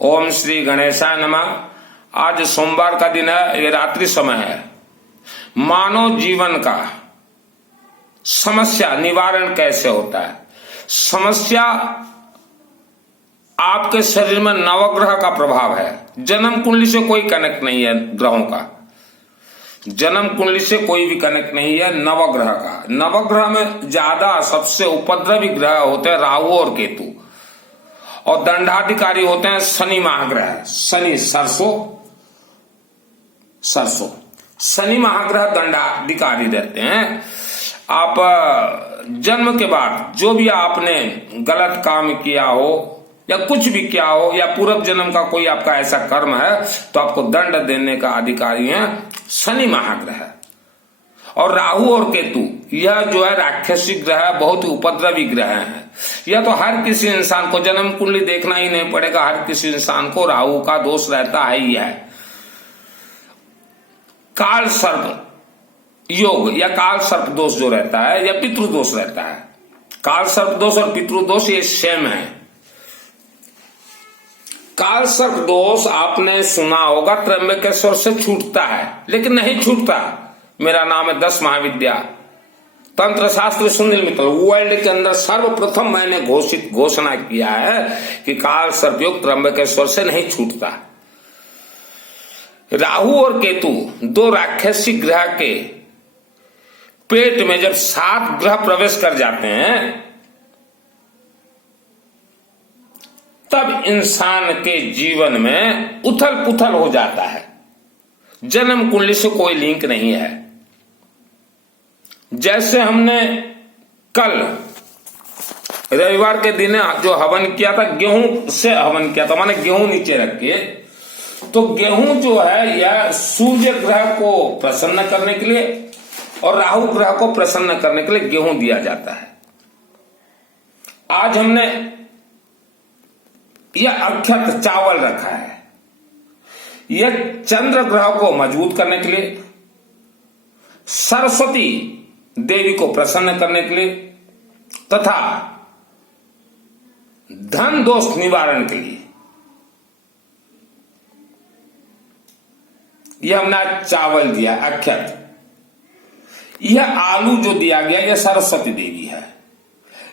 ओम श्री गणेशाय नमः। आज सोमवार का दिन है, ये रात्रि समय है। मानव जीवन का समस्या निवारण कैसे होता है। समस्या आपके शरीर में नवग्रह का प्रभाव है। जन्म कुंडली से कोई कनेक्ट नहीं है ग्रहों का, जन्म कुंडली से कोई भी कनेक्ट नहीं है नवग्रह का। नवग्रह में ज्यादा सबसे उपद्रवी ग्रह होते हैं राहु और केतु, और दंडाधिकारी होते हैं शनि महाग्रह। शनि सरसों शनि महाग्रह दंडाधिकारी रहते हैं। आप जन्म के बाद जो भी आपने गलत काम किया हो या कुछ भी किया हो, या पूर्व जन्म का कोई आपका ऐसा कर्म है, तो आपको दंड देने का अधिकारी है शनि महाग्रह। और राहु और केतु यह जो है राक्षसी ग्रह, बहुत ही उपद्रवी ग्रह है। यह तो हर किसी इंसान को जन्म कुंडली देखना ही नहीं पड़ेगा, हर किसी इंसान को राहु का दोष रहता है ही है। काल सर्प योग या काल सर्प दोष जो रहता है, या पितृदोष रहता है। काल सर्प दोष और पितृदोष ये सेम है। काल सर्प दोष आपने सुना होगा त्र्यंबकेश्वर से छूटता है, लेकिन नहीं छूटता। मेरा नाम है 10 महाविद्या तंत्र शास्त्र सुनील मित्तल। वर्ल्ड के अंदर सर्वप्रथम मैंने घोषणा किया है कि काल सर्प योग त्र्यंबकेश्वर से नहीं छूटता। राहु और केतु दो राक्षसी ग्रह के पेट में जब 7 ग्रह प्रवेश कर जाते हैं, तब इंसान के जीवन में उथल पुथल हो जाता है। जन्म कुंडली से कोई लिंक नहीं है। जैसे हमने कल रविवार के दिन जो हवन किया था, गेहूं से हवन किया था, माने गेहूं नीचे रख के, तो गेहूं जो है यह सूर्य ग्रह को प्रसन्न करने के लिए और राहु ग्रह को प्रसन्न करने के लिए गेहूं दिया जाता है। आज हमने यह अक्षत चावल रखा है, यह चंद्र ग्रह को मजबूत करने के लिए, सरस्वती देवी को प्रसन्न करने के लिए तथा धन दोष निवारण के लिए यह हमने चावल दिया अक्षत। यह आलू जो दिया गया यह सरस्वती देवी है।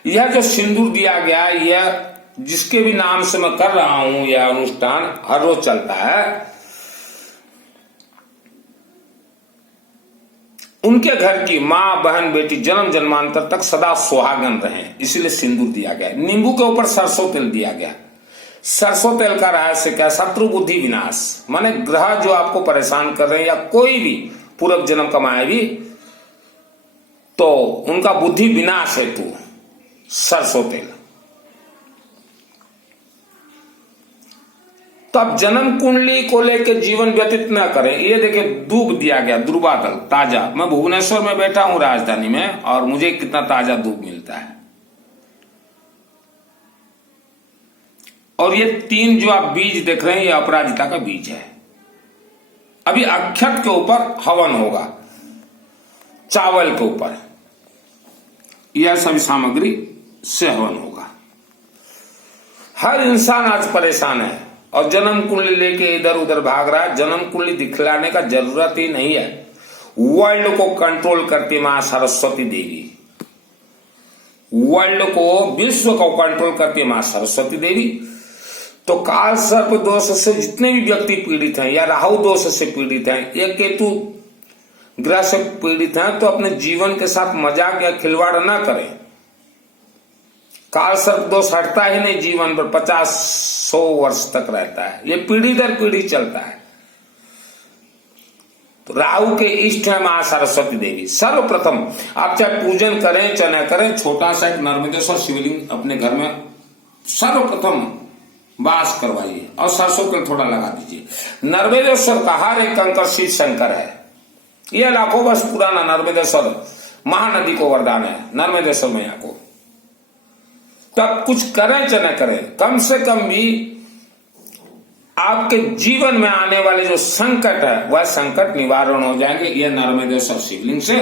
यह जो सिंदूर दिया गया, यह जिसके भी नाम से मैं कर रहा हूं यह अनुष्ठान हर रोज चलता है, उनके घर की मां बहन बेटी जन्म जन्मांतर तक सदा सुहागन रहे, इसीलिए सिंदूर दिया गया। नींबू के ऊपर सरसों तेल दिया गया। सरसों तेल का रहस्य क्या? शत्रु बुद्धि विनाश, माने ग्रह जो आपको परेशान कर रहे हैं या कोई भी पूर्व जन्म कमाए भी, तो उनका बुद्धि विनाश हेतु सरसों तेल। तब जन्म कुंडली को लेकर जीवन व्यतीत न करें। ये देखिए दूब दिया गया, दुर्वादल ताजा। मैं भुवनेश्वर में बैठा हूं राजधानी में, और मुझे कितना ताजा दूब मिलता है। और ये 3 जो आप बीज देख रहे हैं ये अपराजिता का बीज है। अभी अक्षत के ऊपर हवन होगा, चावल के ऊपर यह सभी सामग्री से हवन होगा। हर इंसान आज परेशान है और जन्म कुंडली लेके इधर उधर भाग रहा है। जन्म कुंडली दिखलाने का जरूरत ही नहीं है। वर्ल्ड को कंट्रोल करती मां सरस्वती देवी, वर्ल्ड को, विश्व को कंट्रोल करती मां सरस्वती देवी। तो काल सर्प दोष से जितने भी व्यक्ति पीड़ित हैं या राहु दोष से पीड़ित हैं या केतु ग्रह से पीड़ित हैं, तो अपने जीवन के साथ मजाक या खिलवाड़ ना करें। काल सर्प दोष हटता ही नहीं जीवन पर, 50-100 वर्ष तक रहता है। ये पीढ़ी दर पीढ़ी चलता है। तो राहु के इष्ट है मां सरस्वती देवी। सर्वप्रथम आप चाहे पूजन करें चाहे न करें, छोटा सा एक नर्मदेश्वर शिवलिंग अपने घर में सर्वप्रथम वास करवाइए और सरसों तेल थोड़ा लगा दीजिए। नर्मदेश्वर का हर एक कंकर शिव शंकर है। यह लाखों वर्ष पुराना नर्मदेश्वर महानदी को वरदान है। नर्मदेश्वर मैया को तब कुछ करें चाहे न करें, कम से कम भी आपके जीवन में आने वाले जो संकट है वह संकट निवारण हो जाएंगे। यह नर्मदेश्वर शिवलिंग से।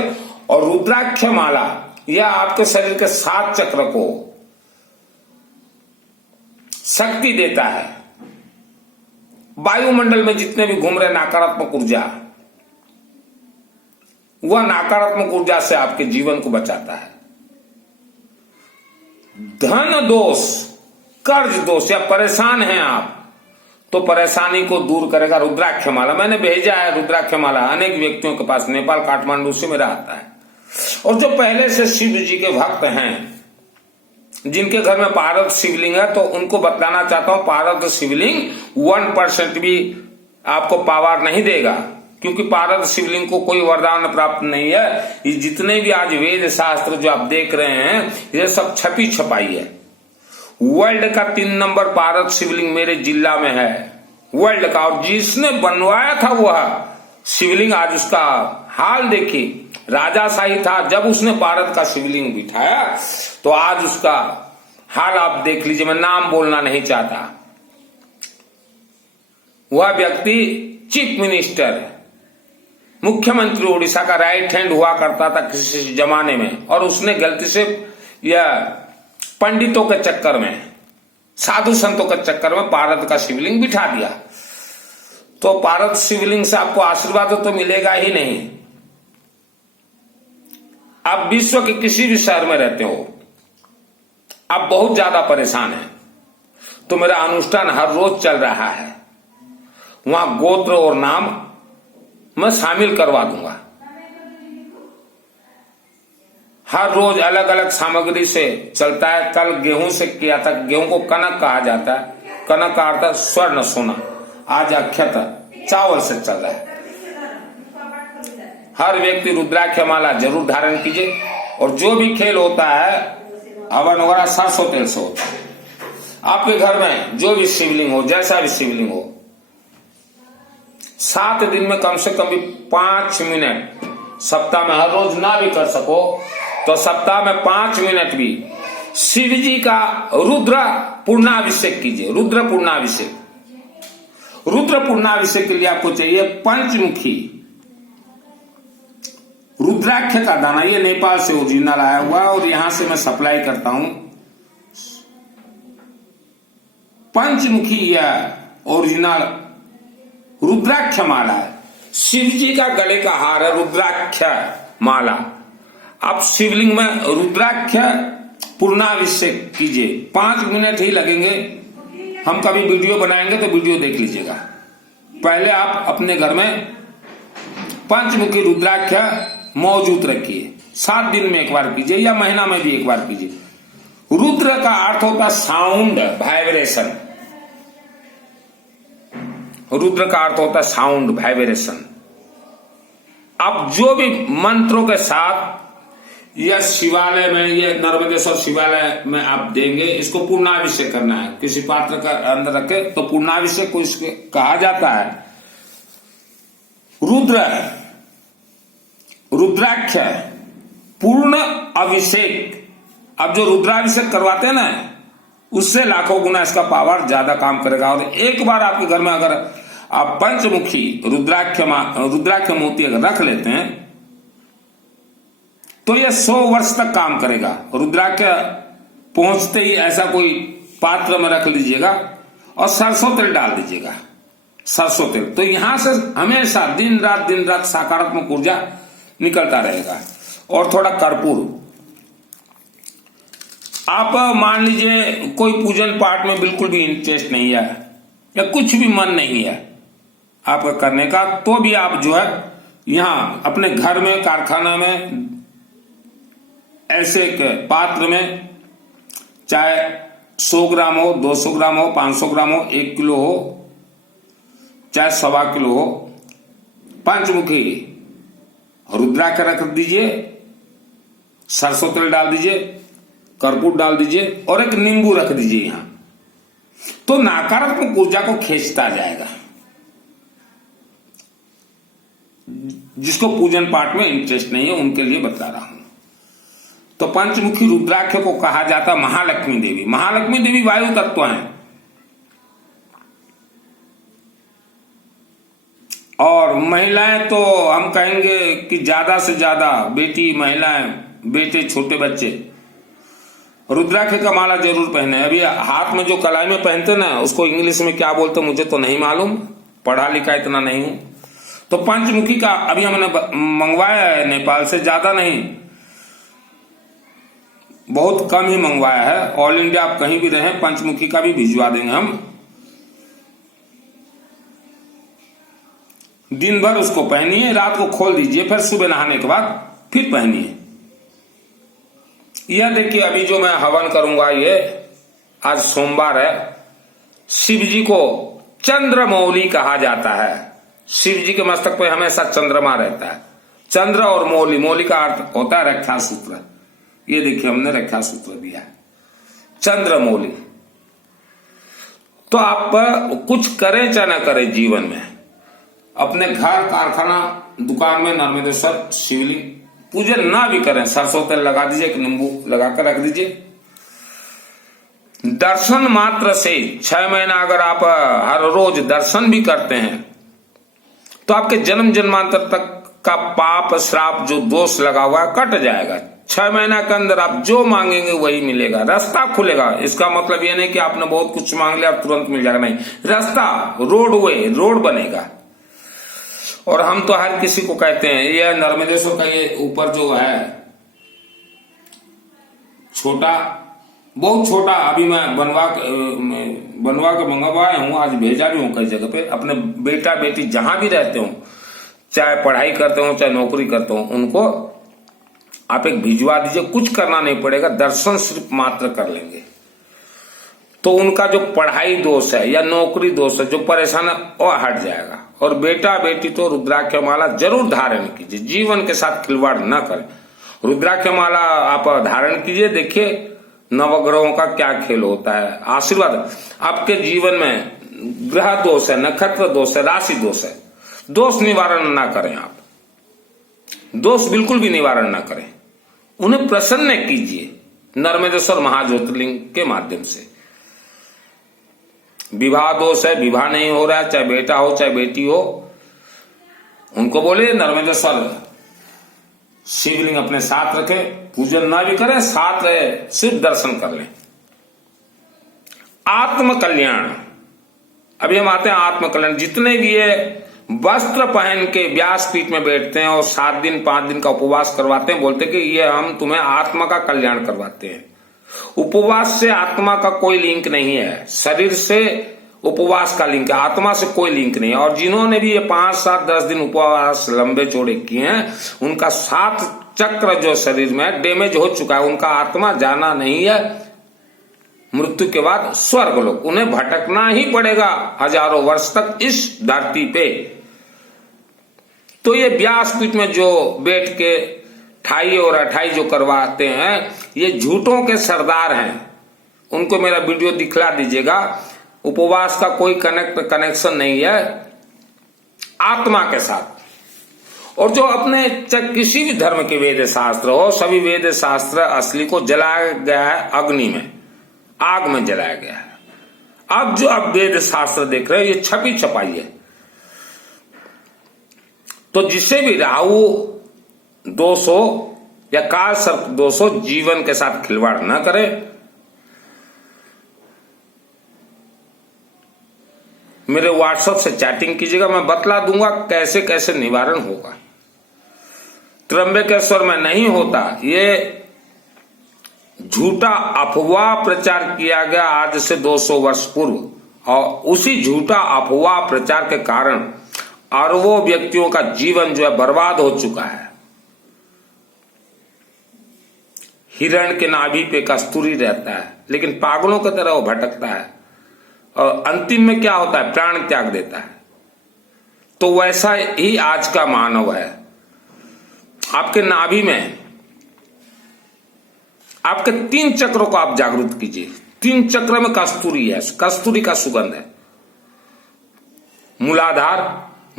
और रुद्राक्ष माला यह आपके शरीर के 7 चक्र को शक्ति देता है। वायुमंडल में जितने भी घूम रहे नकारात्मक ऊर्जा, वह नकारात्मक ऊर्जा से आपके जीवन को बचाता है। धन दोष, कर्ज दोष या परेशान हैं आप, तो परेशानी को दूर करेगा रुद्राक्ष माला। मैंने भेजा है रुद्राक्ष माला अनेक व्यक्तियों के पास, नेपाल काठमांडू से मेरा आता है। और जो पहले से शिव जी के भक्त हैं, जिनके घर में पारद शिवलिंग है, तो उनको बताना चाहता हूं, पारद शिवलिंग 1% भी आपको पावर नहीं देगा, क्योंकि पारद शिवलिंग को कोई वरदान प्राप्त नहीं है। ये जितने भी आज वेद शास्त्र जो आप देख रहे हैं, ये सब छपी छपाई है। वर्ल्ड का 3 नंबर पारद शिवलिंग मेरे जिला में है, वर्ल्ड का। और जिसने बनवाया था वह शिवलिंग, आज उसका हाल देखिए, राजाशाही था। जब उसने पारद का शिवलिंग बिठाया तो आज उसका हाल आप देख लीजिए। मैं नाम बोलना नहीं चाहता। वह व्यक्ति चीफ मिनिस्टर, मुख्यमंत्री उड़ीसा का राइट हैंड हुआ करता था किसी जमाने में, और उसने गलती से यह पंडितों के चक्कर में, साधु संतों के चक्कर में पारद का शिवलिंग बिठा दिया। तो पारद शिवलिंग से आपको आशीर्वाद तो मिलेगा ही नहीं। आप विश्व के किसी भी शहर में रहते हो, आप बहुत ज्यादा परेशान हैं, तो मेरा अनुष्ठान हर रोज चल रहा है। वहां गोत्र और नाम मैं शामिल करवा दूंगा। हर रोज अलग अलग सामग्री से चलता है। कल गेहूं से किया था। गेहूं को कनक कहा जाता है। कनक का अर्थ है स्वर्ण, सोना। आज अक्षत चावल से चल रहा है। हर व्यक्ति रुद्राक्ष माला जरूर धारण कीजिए। और जो भी खेल होता है, हवन वगैरह सरसों तेल से होता है। आपके घर में जो भी शिवलिंग हो, जैसा भी शिवलिंग हो, 7 दिन में कम से कम भी 5 मिनट, सप्ताह में हर रोज ना भी कर सको तो सप्ताह में 5 मिनट भी शिव जी का रुद्र पूर्णाभिषेक कीजिए। रुद्र पूर्णाभिषेक, रुद्र पूर्णाभिषेक के लिए आपको चाहिए पंचमुखी रुद्राक्ष का दाना। ये नेपाल से ओरिजिनल आया हुआ है और यहां से मैं सप्लाई करता हूं। पंचमुखी या ओरिजिनल रुद्राक्ष माला है। शिव जी का गले का हार है रुद्राक्ष माला। आप शिवलिंग में रुद्राक्ष पूर्णाभिषेक कीजिए। 5 मिनट ही लगेंगे। हम कभी वीडियो बनाएंगे तो वीडियो देख लीजिएगा। पहले आप अपने घर में पंचमुखी रुद्राक्ष मौजूद रखिए। 7 दिन में एक बार कीजिए या महीना में भी एक बार कीजिए। रुद्र का अर्थ होता है साउंड, वाइब्रेशन। रुद्र का अर्थ होता है साउंड, वाइब्रेशन। आप जो भी मंत्रों के साथ यह शिवालय में, यह नर्मदेश्वर शिवालय में आप देंगे, इसको पूर्णाभिषेक करना है। किसी पात्र का अंदर रखे तो पूर्णाभिषेक को इसके कहा जाता है। रुद्र, रुद्राक्ष, पूर्ण अभिषेक। अब जो रुद्राभिषेक करवाते हैं ना, उससे लाखों गुना इसका पावर ज्यादा काम करेगा। और एक बार आपके घर में अगर आप पंचमुखी रुद्राक्ष मोती अगर रख लेते हैं तो यह 100 वर्ष तक काम करेगा। रुद्राक्ष पहुंचते ही ऐसा कोई पात्र में रख लीजिएगा और सरसों तेल डाल दीजिएगा। सरसों तेल तो यहां से हमेशा दिन रात सकारात्मक ऊर्जा निकलता रहेगा। और थोड़ा कर्पूर। आप मान लीजिए कोई पूजन पाठ में बिल्कुल भी इंटरेस्ट नहीं है या कुछ भी मन नहीं है आपका करने का, तो भी आप जो है यहां अपने घर में, कारखाना में, ऐसे एक पात्र में, चाहे 100 ग्राम हो, 200 ग्राम हो, 500 ग्राम हो, 1 किलो हो, चाहे 1.25 किलो हो, पंचमुखी रुद्राक्ष रख दीजिए, सरसों तेल डाल दीजिए, कर्पूर डाल दीजिए और एक नींबू रख दीजिए यहां। तो नकारात्मक ऊर्जा को खींचता जाएगा। जिसको पूजन पाठ में इंटरेस्ट नहीं है उनके लिए बता रहा हूं। तो पंचमुखी रुद्राक्ष को कहा जाता महालक्ष्मी देवी। महालक्ष्मी देवी वायु तत्व हैं और महिलाएं तो हम कहेंगे कि ज्यादा से ज्यादा बेटी, महिलाएं, बेटे, छोटे बच्चे रुद्राक्ष का माला जरूर पहने। अभी हाथ में जो कलाई में पहनते ना, उसको इंग्लिश में क्या बोलते मुझे तो नहीं मालूम, पढ़ा लिखा इतना नहीं हूं। तो पंचमुखी का अभी हमने मंगवाया है नेपाल से, ज्यादा नहीं, बहुत कम ही मंगवाया है। ऑल इंडिया आप कहीं भी रहें, पंचमुखी का भी भिजवा देंगे हम। दिन भर उसको पहनिए, रात को खोल दीजिए, फिर सुबह नहाने के बाद फिर पहनिए। यह देखिए, अभी जो मैं हवन करूंगा, ये आज सोमवार है। शिव जी को चंद्रमौली कहा जाता है। शिव जी के मस्तक पे हमेशा चंद्रमा रहता है। चंद्र और मौली, मौली का अर्थ होता है रक्षा सूत्र। ये देखिए हमने रक्षा सूत्र दिया है, चंद्रमौली। तो आप कुछ करें चाहे ना करें जीवन में, अपने घर, कारखाना, दुकान में नर्मदेश्वर शिवलिंग पूजन ना भी करें, सरसों तेल लगा दीजिए, एक नींबू लगाकर रख दीजिए। दर्शन मात्र से 6 महीना अगर आप हर रोज दर्शन भी करते हैं तो आपके जन्म जन्मांतर तक का पाप, श्राप, जो दोष लगा हुआ है कट जाएगा। 6 महीना के अंदर आप जो मांगेंगे वही मिलेगा, रास्ता खुलेगा। इसका मतलब ये नहीं कि आपने बहुत कुछ मांग लिया और तुरंत मिल जाएगा, नहीं, रास्ता, रोड बनेगा। और हम तो हर किसी को कहते हैं, ये नर्मदेश्वर का ये ऊपर जो है छोटा, बहुत छोटा, अभी मैं बनवा के मंगवाया हूं, आज भेजा भी हूं कई जगह पे। अपने बेटा बेटी जहां भी रहते हो, चाहे पढ़ाई करते हो चाहे नौकरी करते हो, उनको आप एक भिजवा दीजिए। कुछ करना नहीं पड़ेगा, दर्शन सिर्फ मात्र कर लेंगे तो उनका जो पढ़ाई दोष है या नौकरी दोष है, जो परेशान है, वो हट जाएगा। और बेटा बेटी तो रुद्राक्ष माला जरूर धारण कीजिए, जीवन के साथ खिलवाड़ न करें। रुद्राक्ष माला आप धारण कीजिए, देखिए नवग्रहों का क्या खेल होता है। आशीर्वाद आपके जीवन में, ग्रह दोष है, नक्षत्र दोष है, राशि दोष है, दोष निवारण ना करें। आप दोष बिल्कुल भी निवारण ना करें, उन्हें प्रसन्न कीजिए नर्मदेश्वर महाज्योतिर्लिंग के माध्यम से। विवाह दोष है, विवाह नहीं हो रहा है, चाहे बेटा हो चाहे बेटी हो, उनको बोले नर्मदेश्वर शिवलिंग अपने साथ रखे, पूजन ना भी करें, साथ रहे, सिर्फ दर्शन कर लें। आत्म कल्याण, अभी हम आते हैं आत्म कल्याण। जितने भी ये वस्त्र पहन के व्यासपीठ में बैठते हैं और 7 दिन 5 दिन का उपवास करवाते हैं, बोलते कि ये हम तुम्हें आत्मा का कल्याण करवाते हैं। उपवास से आत्मा का कोई लिंक नहीं है, शरीर से उपवास का लिंक है, आत्मा से कोई लिंक नहीं है। और जिन्होंने भी ये 5, 7, 10 दिन उपवास लंबे चौड़े किए हैं, उनका 7 चक्र जो शरीर में डैमेज हो चुका है, उनका आत्मा जाना नहीं है मृत्यु के बाद स्वर्ग लोक, उन्हें भटकना ही पड़ेगा हजारों वर्ष तक इस धरती पे। तो ये व्यासपीठ में जो बैठ के ठाई और अठाई जो करवाते हैं, ये झूठों के सरदार हैं। उनको मेरा वीडियो दिखला दीजिएगा। उपवास का कोई कनेक्शन नहीं है आत्मा के साथ। और जो अपने किसी भी धर्म के वेद शास्त्र हो, सभी वेद शास्त्र असली को जलाया गया है अग्नि में, आग में जलाया गया है। अब जो आप वेद शास्त्र देख रहे हैं, ये छपी छपाई है। तो जिसे भी राहु दोष हो या काल सर्प दोष हो, जीवन के साथ खिलवाड़ न करे। मेरे व्हाट्सएप से चैटिंग कीजिएगा, मैं बतला दूंगा कैसे कैसे निवारण होगा। त्र्यंबकेश्वर में नहीं होता, ये झूठा अफवाह प्रचार किया गया आज से 200 वर्ष पूर्व, और उसी झूठा अफवाह प्रचार के कारण अरबों व्यक्तियों का जीवन जो है बर्बाद हो चुका है। हिरण के नाभि पे कस्तूरी रहता है, लेकिन पागलों की तरह वो भटकता है और अंतिम में क्या होता है, प्राण त्याग देता है। तो वैसा ही आज का मानव है। आपके नाभि में आपके 3 चक्रों को आप जागृत कीजिए। 3 चक्र में कस्तूरी है, कस्तूरी का सुगंध है। मूलाधार,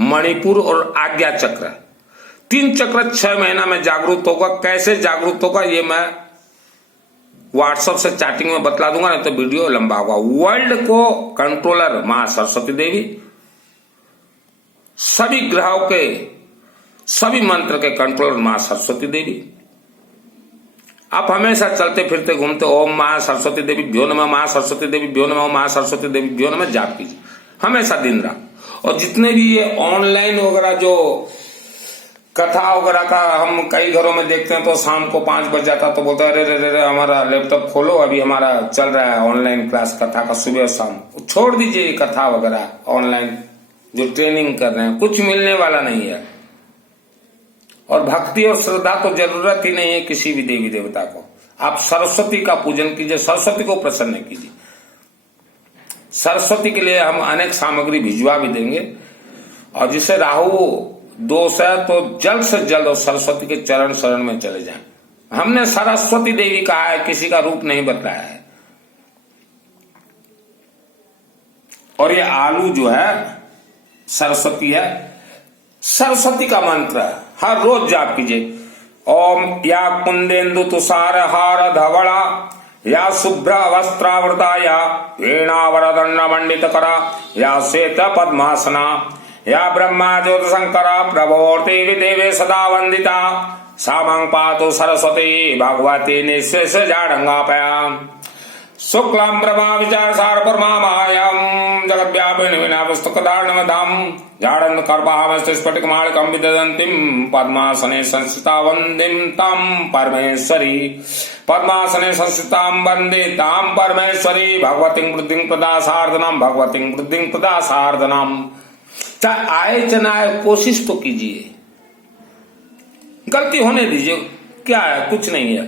मणिपुर और आज्ञा चक्र। 3 चक्र 6 महीना में जागरूक होगा। कैसे जागरूक होगा ये मैं व्हाट्सएप से चैटिंग में बतला दूंगा, नहीं तो वीडियो लंबा होगा। वर्ल्ड को कंट्रोलर मां सरस्वती देवी, सभी ग्रहों के सभी मंत्र के कंट्रोलर मां सरस्वती देवी, आप हमेशा चलते फिरते घूमते ओम मां सरस्वती देवी भ्यो नमः, मां सरस्वती देवी भ्यो नमः, मां सरस्वती देवी भ्यो नमः जाप कीजिए हमेशा दिन रात। और जितने भी ये ऑनलाइन वगैरह जो कथा वगैरह का हम कई घरों में देखते हैं, तो शाम को 5 बज जाता तो बोलते हैं अरे रे रे हमारा लैपटॉप खोलो, अभी हमारा चल रहा है ऑनलाइन क्लास कथा का सुबह और शाम। छोड़ दीजिए कथा वगैरह ऑनलाइन जो ट्रेनिंग कर रहे हैं, कुछ मिलने वाला नहीं है। और भक्ति और श्रद्धा तो जरूरत ही नहीं है किसी भी देवी देवता को। आप सरस्वती का पूजन कीजिए, सरस्वती को प्रसन्न कीजिए। सरस्वती के लिए हम अनेक सामग्री भिजवा भी देंगे। और जिसे राहु दोष है तो जल्द से जल्द सरस्वती के चरण शरण में चले जाएं। हमने सरस्वती देवी कहा है, किसी का रूप नहीं बताया है। और ये आलू जो है सरस्वती है, सरस्वती का मंत्र हर रोज जाप कीजिए। ओम या कुंदेन्दु तुषार हार धवला या शुभ्र वस्त्रावृता या वीणावरदंड मंडित करा या श्वेत पद्मासना या ब्रह्मा ज्योति शंकरा प्रभोर्ति विदेवे सदा वंदिता सामं पातु सरस्वती भगवती निःशेष जाडंगापया शुक्लां ब्रह्मा विचार सार परमामायं जगद्व्यापिनी विना पुस्तकधारणमधाम झाड़न कर्पामस्ते स्फटिकमालिकं विदधन्तीं पद्मासने संस्थिता वन्दिं तां परमेश्वरी पद्मासने संस्थितां वन्दे तां परमेश्वरी भगवतीं वृद्धिं प्रदासार्दनं भगवतीं वृद्धिं प्रदासार्दनं। चाहे आए चना आए कोशिश तो कीजिए, गलती होने दीजिए, क्या है कुछ नहीं है।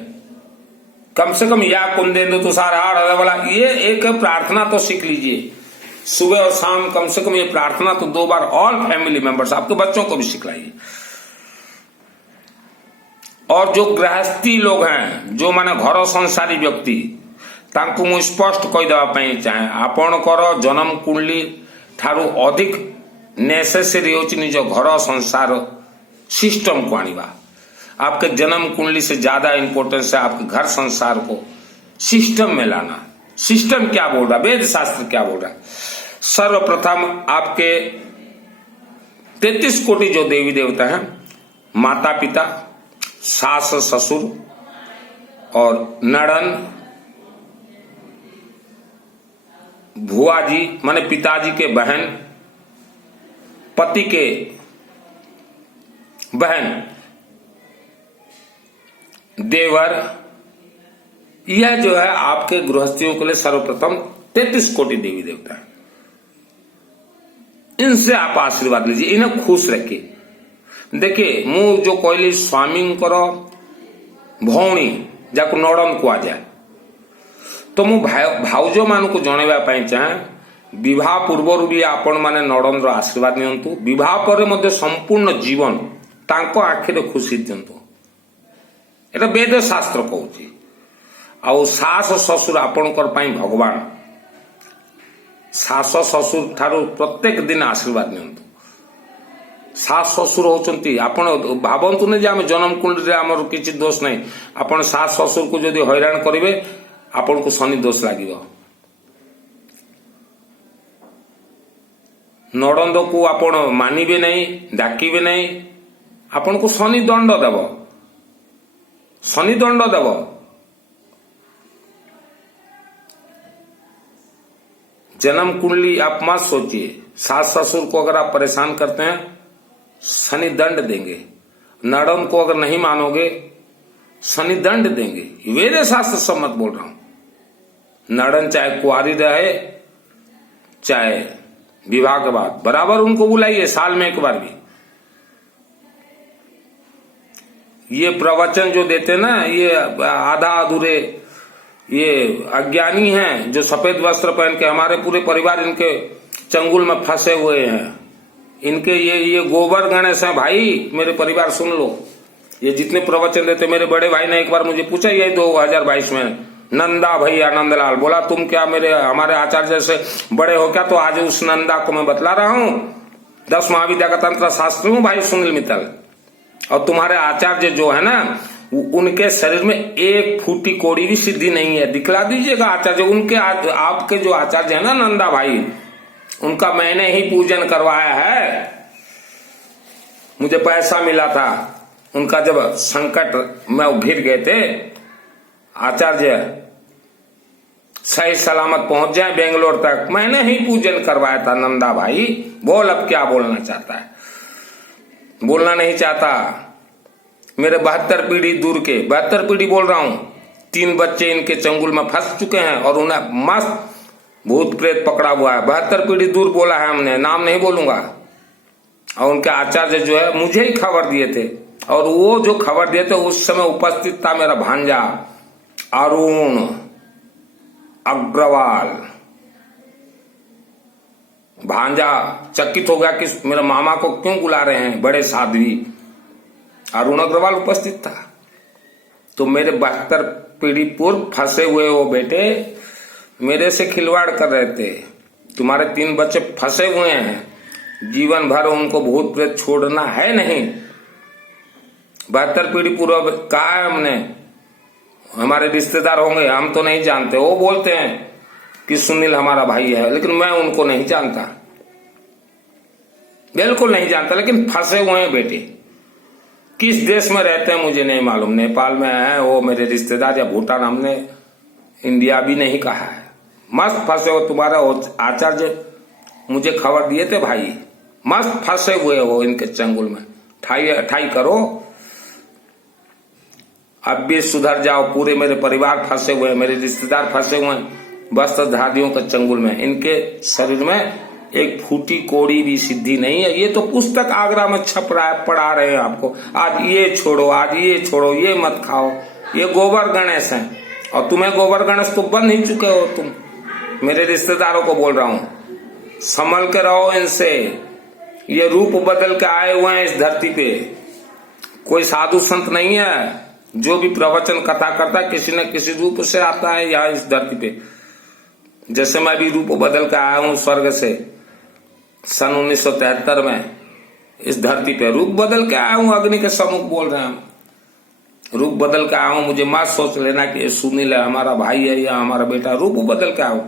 कम से कम या कुंदेन्दु तुषार हार वाला ये एक प्रार्थना तो सीख लीजिए सुबह और शाम। कम से कम ये प्रार्थना तो 2 बार ऑल फैमिली मेंबर्स, आपके बच्चों को भी सिखलाइए। और जो गृहस्थी लोग हैं, जो माने घर संसारी व्यक्ति, तांकु मु स्पष्ट कही देवा पई चाहे आपणकर जन्म कुंडली ठारू अधिक नेसेसरी होची निज घर संसार सिस्टम को आनिबा। आपके जन्म कुंडली से ज्यादा इंपॉर्टेंस है आपके घर संसार को सिस्टम में लाना। सिस्टम क्या बोल रहा, वेद शास्त्र क्या बोल रहा है। सर्वप्रथम आपके 33 कोटि जो देवी देवता हैं, माता पिता, सास ससुर और नड़न, भुआ जी माने पिताजी के बहन, पति के बहन, देवर, यह जो है आपके गृहस्थियों के लिए सर्वप्रथम 33 कोटि देवी देवता है। इनसे आप आशीर्वाद लीजिए, इन्हें खुश रखिए। देखिए मु जो कहली स्वामी भौणी जाको नड़न कुआ जाए, तो मु भाउज मान को जनवा चाहे विवाह पूर्व भी आपण माने नड़न आशीर्वाद नियंतु। विवाह पर मध्य संपूर्ण जीवन तांको आखिरे खुशी दियंतु। एटा वेद शास्त्र कहूची। आउ सास ससुर आपणकर पाई भगवान, सास ससुर ठारू प्रत्येक दिन आशीर्वाद नियंतु। सास ससुर होचंती आपण भावंतु ने जे आम जन्म कुंडली रे हमर किछि दोष नहीं। आपण सास ससुर को जदि हैरान करिवे आपण को शनि दोष लागिवो। नड़ंद को आपण मानिबे नहीं, डाकिबे नहीं, आपण को शनि दंड देव, शनि दंड देव। जन्म कुंडली आप मत सोचिए। सास ससुर को अगर आप परेशान करते हैं शनि दंड देंगे। नड़न को अगर नहीं मानोगे शनि दंड देंगे। वेद शास्त्र सम्मत बोल रहा हूं। नड़न चाहे कुआरी रहे चाहे विवाह के बाद बराबर उनको बुलाइए, साल में एक बार भी। ये प्रवचन जो देते ना, ये आधा अधूरे, ये अज्ञानी हैं जो सफेद वस्त्र पहन के, हमारे पूरे परिवार इनके चंगुल में फंसे हुए हैं। इनके ये गोबर गणेश हैं भाई। मेरे परिवार सुन लो, ये जितने प्रवचन देते, मेरे बड़े भाई ने एक बार मुझे पूछा, ये 2022 में, नंदा भैया नंदलाल, बोला तुम क्या हमारे आचार्य से बड़े हो क्या? तो आज उस नंदा को मैं बतला रहा हूं। 10 महाविद्या का तंत्र शास्त्री हूं भाई सुनील मित्तल। और तुम्हारे आचार्य जो है ना, उनके शरीर में एक फूटी कोड़ी भी सिद्धि नहीं है। दिखला दीजिएगा आचार्य उनके। आपके जो आचार्य है ना नंदा भाई, उनका मैंने ही पूजन करवाया है। मुझे पैसा मिला था उनका, जब संकट में घिर गए थे आचार्य सही सलामत पहुंच जाए बेंगलोर तक। मैंने ही पूजन करवाया था। नंदा भाई बोल, अब क्या बोलना चाहता है? बोलना नहीं चाहता। मेरे 72 पीढ़ी दूर के, 72 पीढ़ी बोल रहा हूं, 3 बच्चे इनके चंगुल में फंस चुके हैं और उन्हें मस्त भूत प्रेत पकड़ा हुआ है। 72 पीढ़ी दूर बोला है हमने, नाम नहीं बोलूंगा। और उनके आचार्य जो है मुझे ही खबर दिए थे, और वो जो खबर दिए थे उस समय उपस्थित था मेरा भांजा अरुण अग्रवाल। भांजा चकित हो गया कि मेरे मामा को क्यों बुला रहे हैं, बड़े साध्वी। अरुण अग्रवाल उपस्थित था। तो मेरे 72 पीढ़ी पूर्व फंसे हुए वो बेटे मेरे से खिलवाड़ कर रहे थे। तुम्हारे 3 बच्चे फंसे हुए हैं, जीवन भर उनको भूत प्रेत छोड़ना है नहीं। 72 पीढ़ी पूर्व कहा है हमने, हमारे रिश्तेदार होंगे, हम तो नहीं जानते। वो बोलते हैं कि सुनील हमारा भाई है, लेकिन मैं उनको नहीं जानता, बिल्कुल नहीं जानता। लेकिन फंसे हुए हैं बेटे। किस देश में रहते हैं मुझे नहीं मालूम, नेपाल में है वो मेरे रिश्तेदार या भूटान, हमने इंडिया भी नहीं कहा है। मस्त फंसे हो। तुम्हारा आचार्य मुझे खबर दिए थे भाई, मस्त फंसे हुए हो इनके चंगुल में। ठाई करो, अब भी सुधर जाओ। पूरे मेरे परिवार फंसे हुए हैं, मेरे रिश्तेदार फंसे हुए हैं वस्त्रधारियों के चंगुल में। इनके शरीर में एक फूटी कोड़ी भी सिद्धि नहीं है। ये तो पुस्तक आगरा में छप रहा है, पढ़ा रहे हैं आपको, आज ये छोड़ो, आज ये छोड़ो, ये मत खाओ। ये गोबर गणेश है, और तुम्हें गोबर गणेश तो बन ही चुके हो तुम। मेरे रिश्तेदारों को बोल रहा हूं, संभल के रहो इनसे। ये रूप बदल के आए हुए हैं इस धरती पे। कोई साधु संत नहीं है। जो भी प्रवचन कथा करता है किसी न किसी रूप से आता है यहाँ इस धरती पे। जैसे मैं भी रूप बदल के आया हूं स्वर्ग से सन 1973 में इस धरती पे, रूप बदल के आया हूं। अग्नि के सम्मुख बोल रहे हैं हम, रूप बदल के आया हूं। मुझे मत सोच लेना कि ये सुनील है, हमारा भाई है या हमारा बेटा। रूप बदल के आया हूं।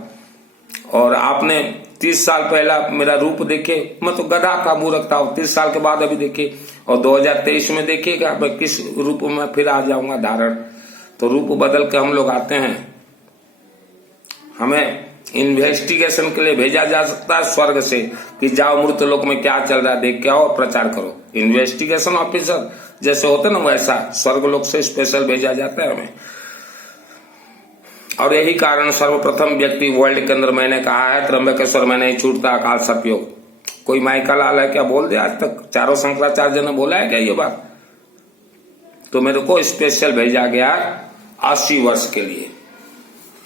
और आपने 30 साल पहला मेरा रूप देखे, मैं तो गधा का मूर्ख था। 30 साल के बाद अभी देखिए, और 2023 में देखिएगा मैं किस रूप में फिर आ जाऊंगा धारण। तो रूप बदल के हम लोग आते हैं। हमें इन्वेस्टिगेशन के लिए भेजा जा सकता है स्वर्ग से कि जाओ मृत लोक में क्या चल रहा है देख के आओ और प्रचार करो। इन्वेस्टिगेशन ऑफिसर जैसे होते ना, वैसा स्वर्ग लोक से स्पेशल भेजा जाता है हमें। और यही कारण सर्वप्रथम व्यक्ति वर्ल्ड के अंदर मैंने कहा है, त्र्यंबकेश्वर में नहीं छूटता अकाल सर्पयोग। कोई माइकल लाल है क्या बोल दे, आज तक चारों शंकराचार्य ने बोला है क्या ये बात? तो मेरे को स्पेशल भेजा गया 80 वर्ष के लिए।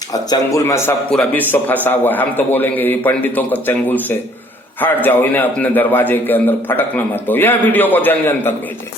और चंगुल में सब पूरा विश्व फंसा हुआ है। हम तो बोलेंगे ये पंडितों का चंगुल से हट जाओ, इन्हें अपने दरवाजे के अंदर फटकने मत दो। यह वीडियो को जन जन तक भेजे।